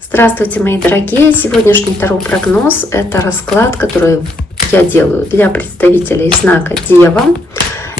Здравствуйте, мои дорогие! Сегодняшний таро-прогноз – это расклад, который я делаю для представителей знака Дева.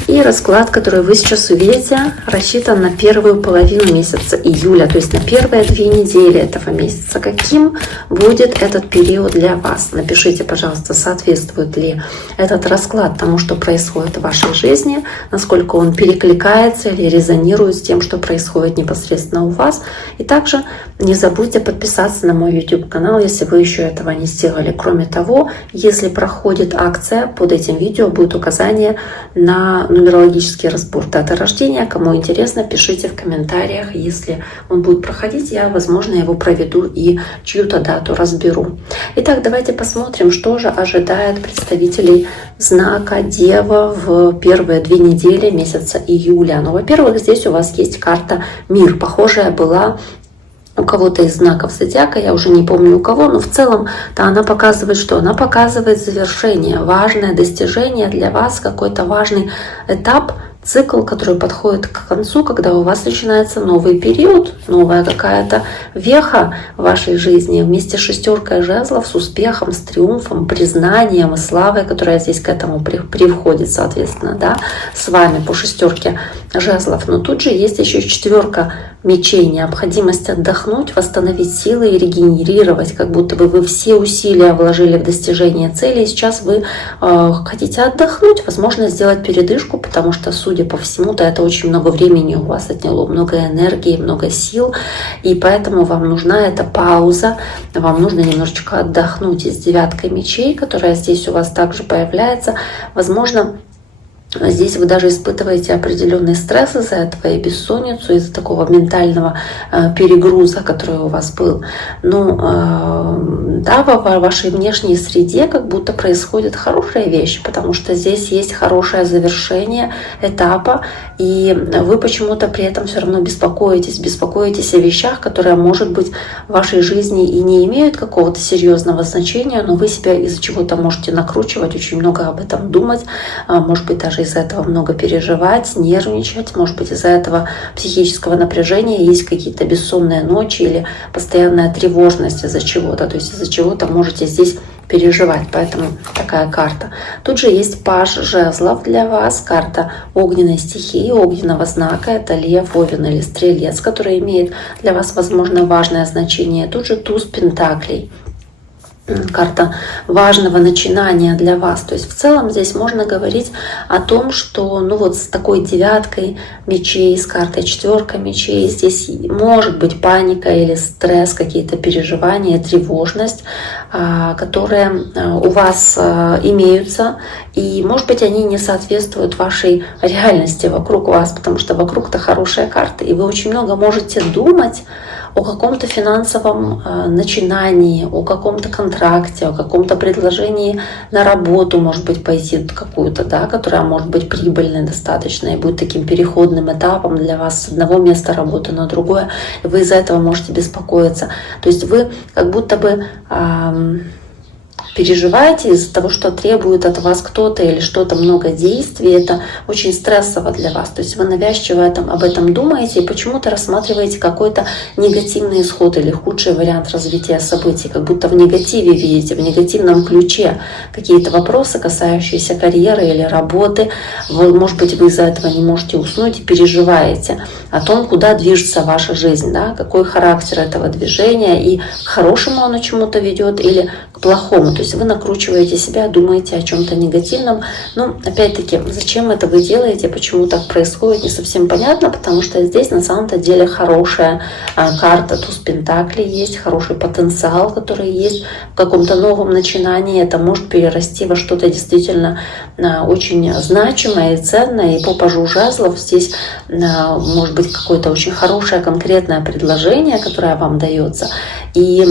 И расклад, который вы сейчас увидите, рассчитан на первую половину месяца июля, то есть на первые 2 недели этого месяца. Каким будет этот период для вас? Напишите, пожалуйста, соответствует ли этот расклад тому, что происходит в вашей жизни, насколько он перекликается или резонирует с тем, что происходит непосредственно у вас. И также не забудьте подписаться на мой YouTube-канал, если вы еще этого не сделали. Кроме того, если проходит акция, под этим видео будет указание на нумерологический разбор даты рождения. Кому интересно, пишите в комментариях. Если он будет проходить, я, возможно, его проведу и чью-то дату разберу. Итак, давайте посмотрим, что же ожидает представителей знака Дева в первые 2 недели месяца июля. Ну, во-первых, здесь у вас есть карта Мир. Похожая была у кого-то из знаков зодиака, я уже не помню у кого, но в целом-то она показывает что? Она показывает завершение, важное достижение для вас, какой-то важный этап, цикл, который подходит к концу, когда у вас начинается новый период, новая какая-то веха в вашей жизни вместе с 6 жезлов, с успехом, с триумфом, признанием и славой, которая здесь к этому привходит, соответственно, да, с вами по 6 жезлов. Но тут же есть еще 4 мечей, необходимость отдохнуть, восстановить силы и регенерировать, как будто бы вы все усилия вложили в достижение цели, и сейчас вы хотите отдохнуть, возможно, сделать передышку, потому что, судя по всему-то, это очень много времени у вас отняло, много энергии, много сил, и поэтому вам нужна эта пауза, вам нужно немножечко отдохнуть. И с 9 мечей, которая здесь у вас также появляется, возможно, здесь вы даже испытываете определенный стресс из-за этого и бессонницу, из-за такого ментального перегруза, который у вас был. Ну, да, в вашей внешней среде как будто происходят хорошие вещи, потому что здесь есть хорошее завершение этапа, и вы почему-то при этом все равно беспокоитесь о вещах, которые, может быть, в вашей жизни и не имеют какого-то серьезного значения, но вы себя из-за чего-то можете накручивать, очень много об этом думать, может быть, даже из-за этого много переживать, нервничать, может быть, из-за этого психического напряжения есть какие-то бессонные ночи или постоянная тревожность из-за чего-то, то есть из-за чего-то можете здесь переживать, поэтому такая карта. Тут же есть паж жезлов для вас, карта огненной стихии, огненного знака, это лев, овен или стрелец, который имеет для вас, возможно, важное значение. Тут же туз пентаклей, карта важного начинания для вас. То есть в целом здесь можно говорить о том, что ну вот с такой 9 мечей, с картой 4 мечей, здесь может быть паника или стресс, какие-то переживания, тревожность, которые у вас имеются. И может быть они не соответствуют вашей реальности вокруг вас, потому что вокруг-то хорошая карта. И вы очень много можете думать о каком-то финансовом начинании, о каком-то контракте, о каком-то предложении на работу, может быть, пойти какую-то, да, которая может быть прибыльной достаточно и будет таким переходным этапом для вас с одного места работы на другое. И вы из-за этого можете беспокоиться. То есть вы как будто бы переживаете из-за того, что требует от вас кто-то или что-то, много действий, это очень стрессово для вас. То есть вы навязчиво об этом думаете и почему-то рассматриваете какой-то негативный исход или худший вариант развития событий, как будто в негативе видите, в негативном ключе какие-то вопросы, касающиеся карьеры или работы. Вы, может быть, вы из-за этого не можете уснуть и переживаете о том, куда движется ваша жизнь, да, какой характер этого движения, и к хорошему оно чему-то ведет или к плохому. То есть вы накручиваете себя, думаете о чем-то негативном. Но опять-таки, зачем это вы делаете, почему так происходит, не совсем понятно, потому что здесь на самом-то деле хорошая карта, туз пентаклей, есть хороший потенциал, который есть в каком-то новом начинании. Это может перерасти во что-то действительно очень значимое и ценное. И по пажу жезлов здесь может быть какое-то очень хорошее конкретное предложение, которое вам дается. И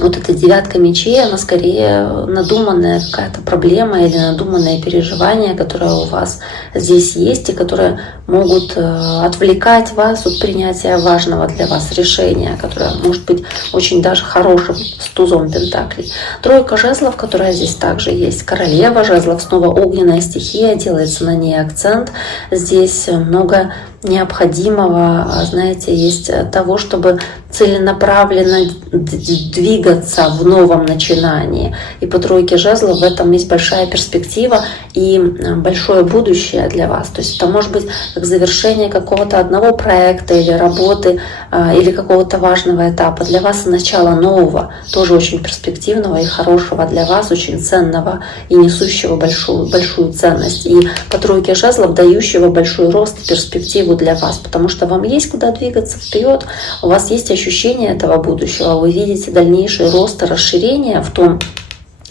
вот эта 9 мечей, она скорее надуманная какая-то проблема или надуманное переживание, которое у вас здесь есть и которые могут отвлекать вас от принятия важного для вас решения, которое может быть очень даже хорошим с тузом пентаклей. 3 жезлов, которая здесь также есть. Королева жезлов, снова огненная стихия, делается на ней акцент. Здесь много необходимого, знаете, есть того, чтобы целенаправленно двигаться в новом начинании. И по тройке жезлов в этом есть большая перспектива и большое будущее для вас. То есть это может быть как завершение какого-то одного проекта или работы, или какого-то важного этапа. Для вас начало нового, тоже очень перспективного и хорошего для вас, очень ценного и несущего большую ценность. И по тройке жезлов дающего большой рост и перспективу для вас, потому что вам есть куда двигаться вперед, у вас есть ощущение этого будущего, вы видите дальнейший рост и расширение в том,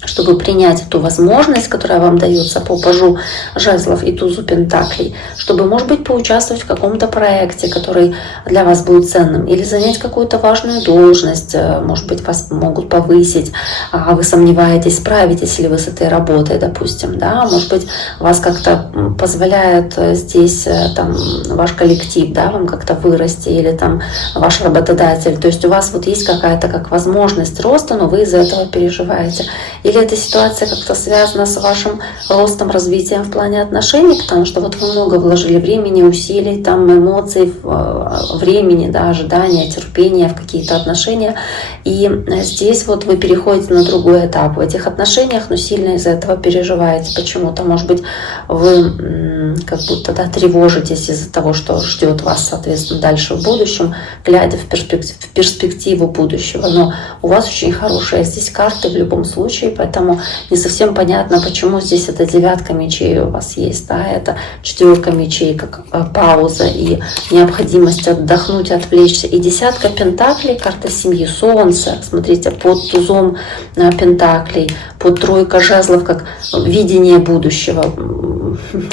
чтобы принять эту возможность, которая вам дается по пажу жезлов и тузу пентаклей, чтобы, может быть, поучаствовать в каком-то проекте, который для вас будет ценным, или занять какую-то важную должность, может быть, вас могут повысить, а вы сомневаетесь, справитесь ли вы с этой работой, допустим, да, может быть, вас как-то позволяет здесь там ваш коллектив, да, вам как-то вырасти, или там ваш работодатель, то есть у вас вот есть какая-то как возможность роста, но вы из-за этого переживаете. Или эта ситуация как-то связана с вашим ростом, развитием в плане отношений, потому что вот вы много вложили времени, усилий, там, эмоций, времени, да, ожидания, терпения в какие-то отношения. И здесь вот вы переходите на другой этап в этих отношениях, но сильно из-за этого переживаете почему-то. Может быть, вы как будто, да, тревожитесь из-за того, что ждет вас, соответственно, дальше в будущем, глядя в перспективу будущего. Но у вас очень хорошие здесь карты в любом случае, поэтому не совсем понятно, почему здесь эта девятка мечей у вас есть, да, это четверка мечей, как пауза и необходимость отдохнуть, отвлечься. И десятка пентаклей, карта семьи, солнце, смотрите, под тузом пентаклей, под тройка жезлов, как видение будущего,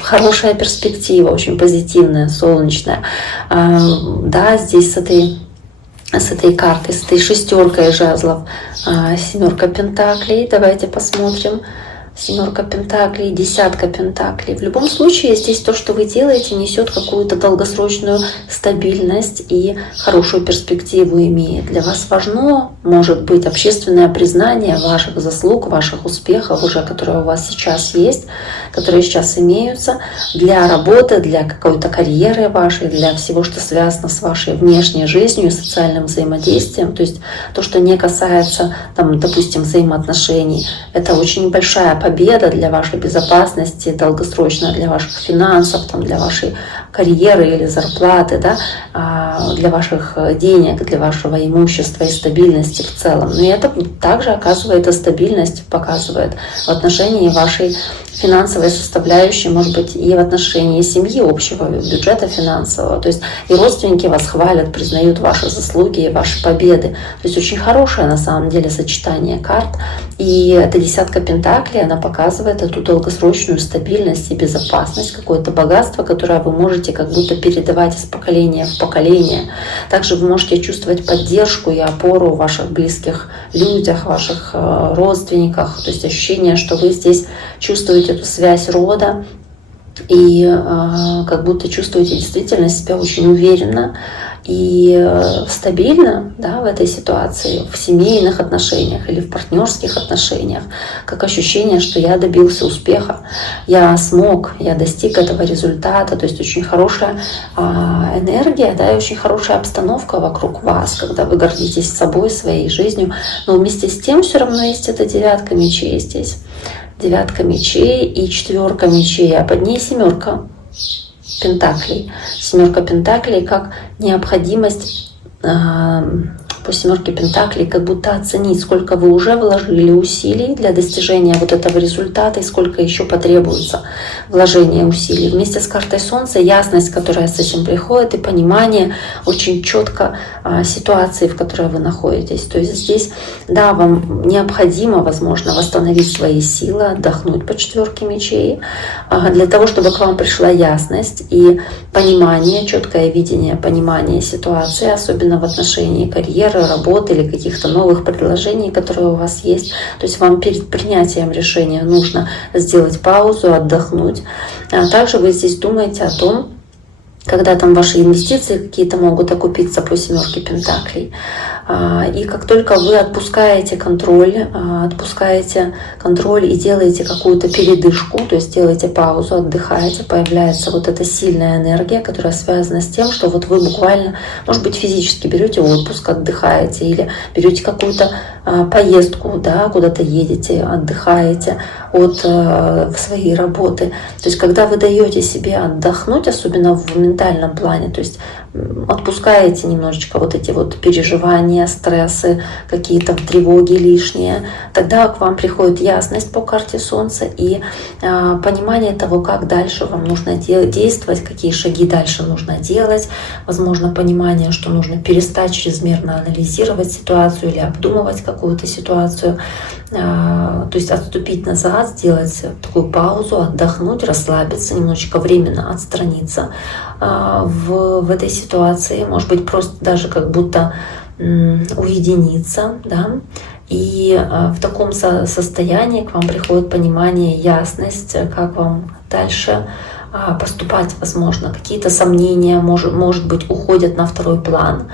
хорошая перспектива, очень позитивная, солнечная. Да, здесь с этой картой, с этой шестеркой жезлов, семерка пентаклей. Давайте посмотрим. Семерка пентаклей, десятка пентаклей. В любом случае, здесь то, что вы делаете, несет какую-то долгосрочную стабильность и хорошую перспективу имеет. Для вас важно, может быть, общественное признание ваших заслуг, ваших успехов, уже которые у вас сейчас есть, которые сейчас имеются, для работы, для какой-то карьеры вашей, для всего, что связано с вашей внешней жизнью и социальным взаимодействием. То есть то, что не касается, там, допустим, взаимоотношений, это очень большая победа для вашей безопасности, долгосрочная для ваших финансов, там, для вашей карьеры или зарплаты, да, для ваших денег, для вашего имущества и стабильности в целом. Но это также оказывает и стабильность, показывает в отношении вашей финансовой составляющей, может быть, и в отношении семьи, общего бюджета финансового. То есть и родственники вас хвалят, признают ваши заслуги и ваши победы. То есть очень хорошее на самом деле сочетание карт. И эта десятка пентаклей, она показывает эту долгосрочную стабильность и безопасность, какое-то богатство, которое вы можете как будто передавать из поколения в поколение. Также вы можете чувствовать поддержку и опору в ваших близких людях, ваших родственниках. То есть ощущение, что вы здесь чувствуете эту связь рода и как будто чувствуете действительно себя очень уверенно и стабильно, да, в этой ситуации, в семейных отношениях или в партнерских отношениях, как ощущение, что я добился успеха, я смог, я достиг этого результата. То есть очень хорошая энергия, да, и очень хорошая обстановка вокруг вас, когда вы гордитесь собой, своей жизнью. Но вместе с тем все равно есть эта девятка мечей здесь. Девятка мечей и четверка мечей, а под ней семерка пентаклей. Семерка пентаклей как необходимость по семерке пентаклей как будто оценить, сколько вы уже вложили усилий для достижения вот этого результата и сколько еще потребуется вложения усилий. Вместе с картой Солнца ясность, которая с этим приходит, и понимание очень четко ситуации, в которой вы находитесь. То есть здесь, да, вам необходимо, возможно, восстановить свои силы, отдохнуть по четверке мечей, для того, чтобы к вам пришла ясность и понимание, четкое видение, понимание ситуации, особенно в отношении карьеры, работы или каких-то новых предложений, которые у вас есть. То есть вам перед принятием решения нужно сделать паузу, отдохнуть. А также вы здесь думаете о том, когда там ваши инвестиции какие-то могут окупиться по семерке пентаклей. И как только вы отпускаете контроль и делаете какую-то передышку, то есть делаете паузу, отдыхаете, появляется вот эта сильная энергия, которая связана с тем, что вот вы буквально, может быть, физически берете отпуск, отдыхаете, или берете какую-то поездку, да, куда-то едете, отдыхаете от своей работы. То есть когда вы даете себе отдохнуть, особенно в ментальном плане, то есть отпускаете немножечко вот эти вот переживания, стрессы, какие-то тревоги лишние, тогда к вам приходит ясность по карте Солнца и понимание того, как дальше вам нужно действовать, какие шаги дальше нужно делать, возможно, понимание, что нужно перестать чрезмерно анализировать ситуацию или обдумывать какую-то ситуацию, то есть отступить назад, сделать такую паузу, отдохнуть, расслабиться, немножечко временно отстраниться в этой ситуации, может быть, просто даже как будто уединиться, да, и в таком состоянии к вам приходит понимание, ясность, как вам дальше поступать, возможно, какие-то сомнения, может быть, уходят на второй план,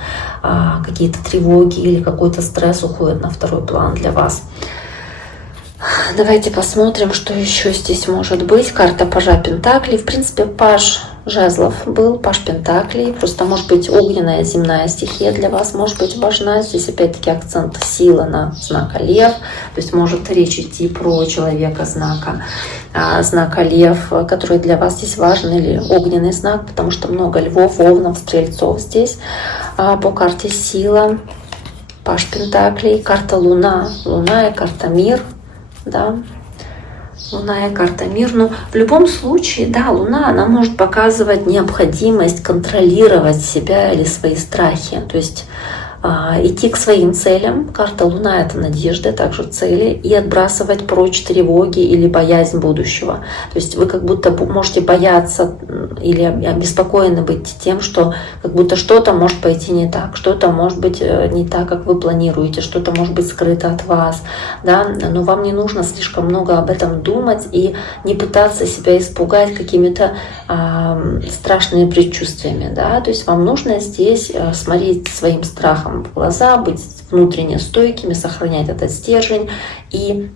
какие-то тревоги или какой-то стресс уходит на второй план для вас. Давайте посмотрим, что еще здесь может быть. Карта пажа Пентаклей. В принципе, паж жезлов был, паж Пентаклей. Просто может быть огненная земная стихия для вас, может быть важна. Здесь опять-таки акцент сила на знака Лев. То есть может речь идти про человека знака Лев, который для вас здесь важен, или огненный знак, потому что много львов, овнов, стрельцов здесь. По карте сила, паж Пентаклей, карта Луна. Луна и карта мир. Да, Луна и карта мир. Но в любом случае, да, Луна, она может показывать необходимость контролировать себя или свои страхи. То есть идти к своим целям. Карта Луна — это надежда, также цели, и отбрасывать прочь тревоги или боязнь будущего. То есть вы как будто можете бояться или обеспокоены быть тем, что как будто что-то может пойти не так, что-то может быть не так, как вы планируете, что-то может быть скрыто от вас, да? Но вам не нужно слишком много об этом думать и не пытаться себя испугать какими-то страшными предчувствиями, да? То есть вам нужно здесь смотреть своим страхом в глаза, быть внутренне стойкими, сохранять этот стержень и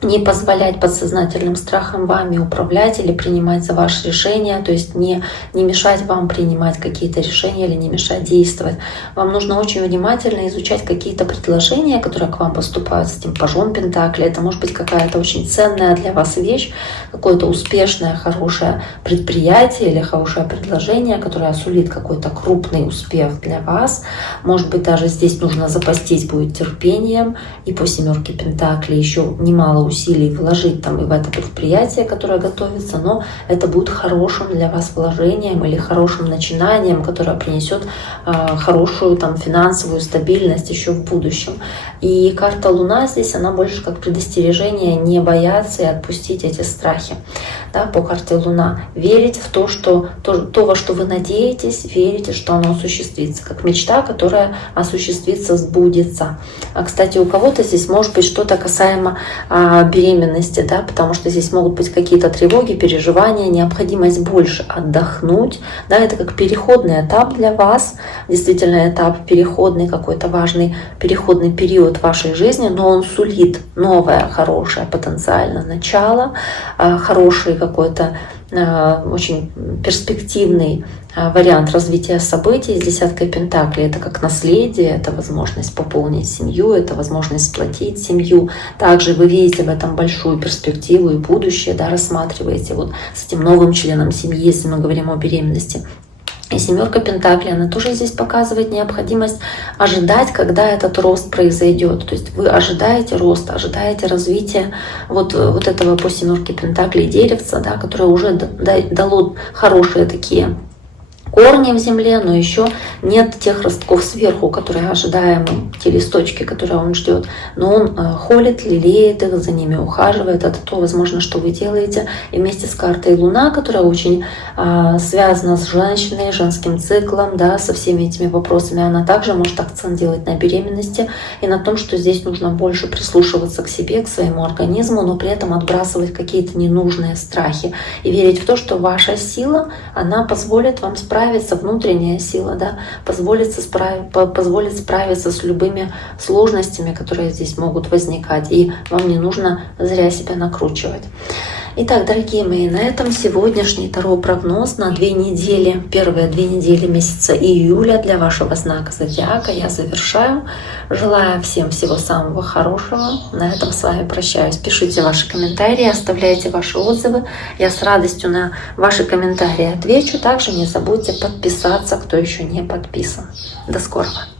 не позволять подсознательным страхам вами управлять или принимать за ваши решения, то есть не мешать вам принимать какие-то решения или не мешать действовать. Вам нужно очень внимательно изучать какие-то предложения, которые к вам поступают с этим пажом Пентакли. Это может быть какая-то очень ценная для вас вещь, какое-то успешное, хорошее предприятие или хорошее предложение, которое сулит какой-то крупный успех для вас. Может быть, даже здесь нужно запастись будет терпением, и по семерке Пентакли еще немало усилий вложить там и в это предприятие, которое готовится, но это будет хорошим для вас вложением или хорошим начинанием, которое принесет хорошую там финансовую стабильность еще в будущем. И карта Луна здесь, она больше как предостережение не бояться и отпустить эти страхи. Да, по карте Луна. Верить в то, во что вы надеетесь, верите, что оно осуществится. Как мечта, которая осуществится, сбудется. Кстати, у кого-то здесь может быть что-то касаемо беременности, да, потому что здесь могут быть какие-то тревоги, переживания, необходимость больше отдохнуть. Да, это как переходный этап для вас. Действительно, этап переходный, какой-то важный переходный период в вашей жизни, но он сулит новое, хорошее потенциально начало, хороший какой-то очень перспективный вариант развития событий с десяткой Пентаклей. Это как наследие, это возможность пополнить семью, это возможность сплотить семью. Также вы видите в этом большую перспективу и будущее, да, рассматриваете вот с этим новым членом семьи, если мы говорим о беременности. И семерка Пентаклей, она тоже здесь показывает необходимость ожидать, когда этот рост произойдет. То есть вы ожидаете роста, ожидаете развития вот этого по семерке Пентаклей деревца, да, которое уже дало хорошие такие корни в земле, но еще нет тех ростков сверху, которые ожидаемы, те листочки, которые он ждет. Но он холит, лелеет их, за ними ухаживает. Это то, возможно, что вы делаете. И вместе с картой Луна, которая очень связана с женщиной, женским циклом, да, со всеми этими вопросами, она также может акцент делать на беременности и на том, что здесь нужно больше прислушиваться к себе, к своему организму, но при этом отбрасывать какие-то ненужные страхи и верить в то, что ваша сила, она позволит вам справиться справиться, внутренняя сила, да, позволит справиться с любыми сложностями, которые здесь могут возникать. И вам не нужно зря себя накручивать. Итак, дорогие мои, на этом сегодняшний таро-прогноз на 2 недели, первые 2 недели месяца июля для вашего знака зодиака я завершаю. Желаю всем всего самого хорошего. На этом с вами прощаюсь. Пишите ваши комментарии, оставляйте ваши отзывы. Я с радостью на ваши комментарии отвечу. Также не забудьте подписаться, кто еще не подписан. До скорого!